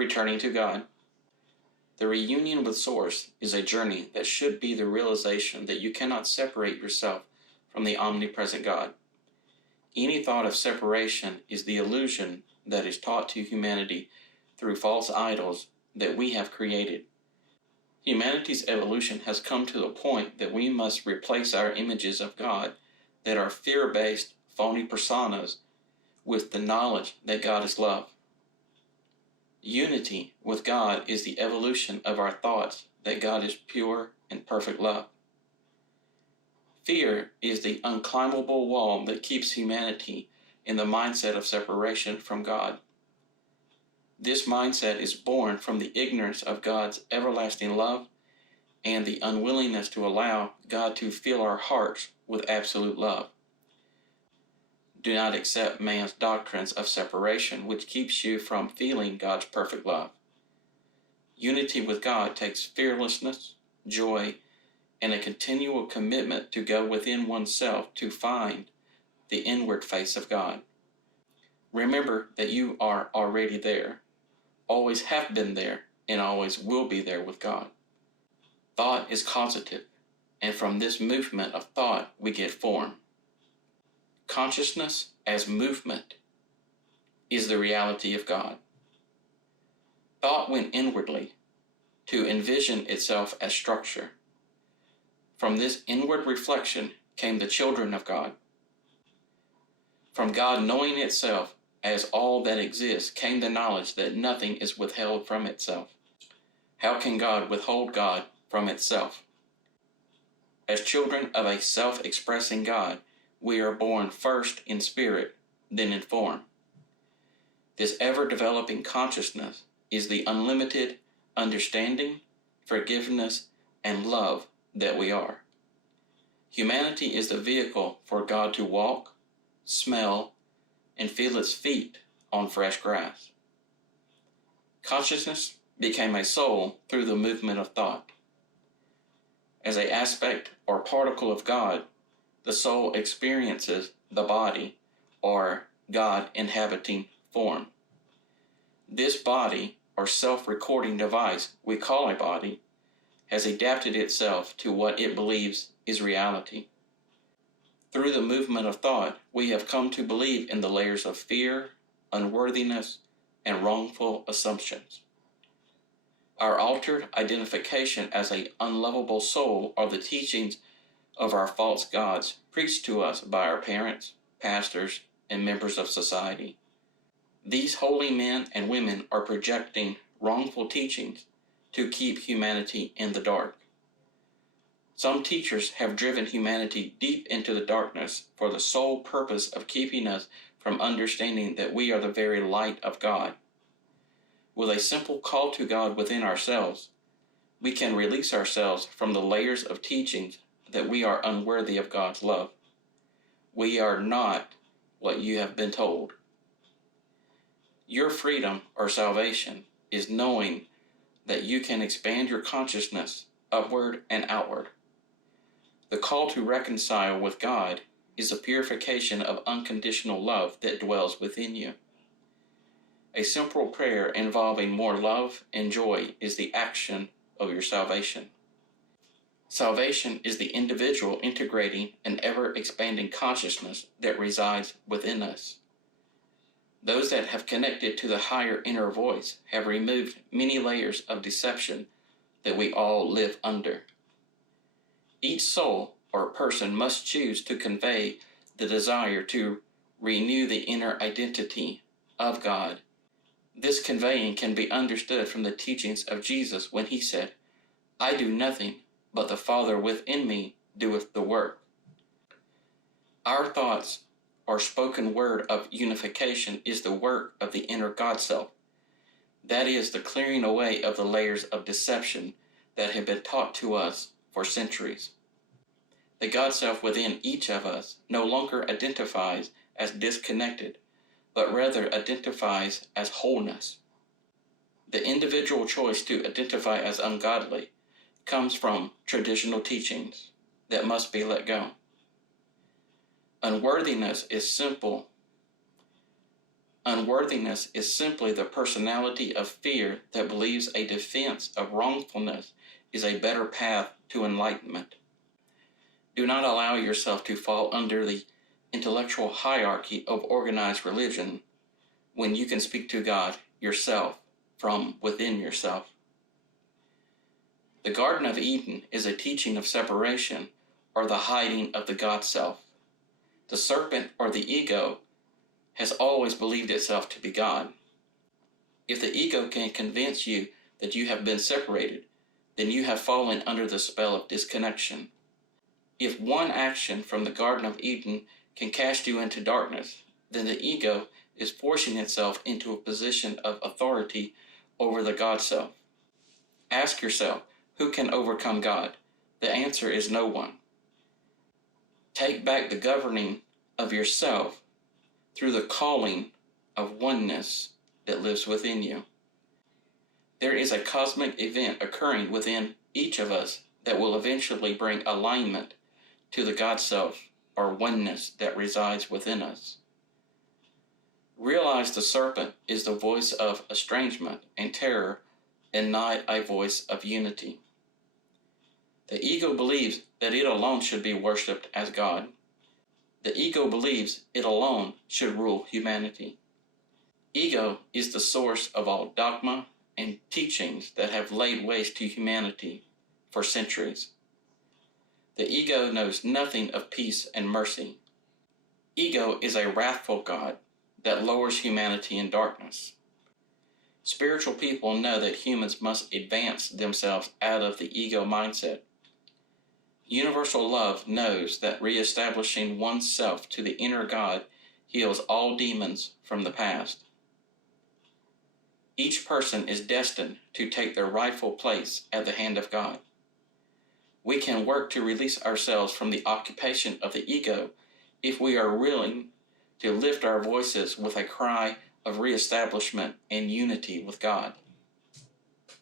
returning to God. The reunion with Source is a journey that should be the realization that you cannot separate yourself from the omnipresent God. Any thought of separation is the illusion that is taught to humanity through false idols that we have created. Humanity's evolution has come to the point that we must replace our images of God that are fear-based, phony personas with the knowledge that God is love. Unity with God is the evolution of our thoughts that God is pure and perfect love. Fear is the unclimbable wall that keeps humanity in the mindset of separation from God. This mindset is born from the ignorance of God's everlasting love and the unwillingness to allow God to fill our hearts with absolute love. Do not accept man's doctrines of separation, which keeps you from feeling God's perfect love. Unity with God takes fearlessness, joy, and a continual commitment to go within oneself to find the inward face of God. Remember that you are already there, always have been there, and always will be there with God. Thought is causative, and from this movement of thought we get form. Consciousness as movement is the reality of God. Thought went inwardly to envision itself as structure. From this inward reflection came the children of God. From God knowing itself as all that exists came the knowledge that nothing is withheld from itself. How can God withhold God from itself? As children of a self-expressing God, we are born first in spirit, then in form. This ever-developing consciousness is the unlimited understanding, forgiveness, and love that we are. Humanity is the vehicle for God to walk, smell, and feel its feet on fresh grass. Consciousness became a soul through the movement of thought. As an aspect or particle of God, the soul experiences the body, or God inhabiting form. This body, or self-recording device we call a body, has adapted itself to what it believes is reality. Through the movement of thought, we have come to believe in the layers of fear, unworthiness, and wrongful assumptions. Our altered identification as an unlovable soul are the teachings of our false gods preached to us by our parents, pastors, and members of society. These holy men and women are projecting wrongful teachings to keep humanity in the dark. Some teachers have driven humanity deep into the darkness for the sole purpose of keeping us from understanding that we are the very light of God. With a simple call to God within ourselves, we can release ourselves from the layers of teachings that we are unworthy of God's love. We are not what you have been told. Your freedom or salvation is knowing that you can expand your consciousness upward and outward. The call to reconcile with God is a purification of unconditional love that dwells within you. A simple prayer involving more love and joy is the action of your salvation. Salvation is the individual integrating an ever-expanding consciousness that resides within us. Those that have connected to the higher inner voice have removed many layers of deception that we all live under. Each soul or person must choose to convey the desire to renew the inner identity of God. This conveying can be understood from the teachings of Jesus when he said, "I do nothing, but the Father within me doeth the work." Our thoughts or spoken word of unification is the work of the inner God self. That is the clearing away of the layers of deception that have been taught to us for centuries. The God self within each of us no longer identifies as disconnected, but rather identifies as wholeness. The individual choice to identify as ungodly comes from traditional teachings that must be let go. Unworthiness is simple Unworthiness is simply the personality of fear that believes a defense of wrongfulness is a better path to enlightenment. Do not allow yourself to fall under the intellectual hierarchy of organized religion when you can speak to God yourself from within yourself. The Garden of Eden is a teaching of separation or the hiding of the God self. The serpent or the ego has always believed itself to be God. If the ego can convince you that you have been separated, then you have fallen under the spell of disconnection. If one action from the Garden of Eden can cast you into darkness, then the ego is forcing itself into a position of authority over the God self. Ask yourself, who can overcome God? The answer is no one. Take back the governing of yourself through the calling of oneness that lives within you. There is a cosmic event occurring within each of us that will eventually bring alignment to the God self or oneness that resides within us. Realize the serpent is the voice of estrangement and terror and not a voice of unity. The ego believes that it alone should be worshipped as God. The ego believes it alone should rule humanity. Ego is the source of all dogma and teachings that have laid waste to humanity for centuries. The ego knows nothing of peace and mercy. Ego is a wrathful God that lowers humanity in darkness. Spiritual people know that humans must advance themselves out of the ego mindset. Universal love knows that reestablishing oneself to the inner God heals all demons from the past. Each person is destined to take their rightful place at the hand of God. We can work to release ourselves from the occupation of the ego if we are willing to lift our voices with a cry of reestablishment and unity with God.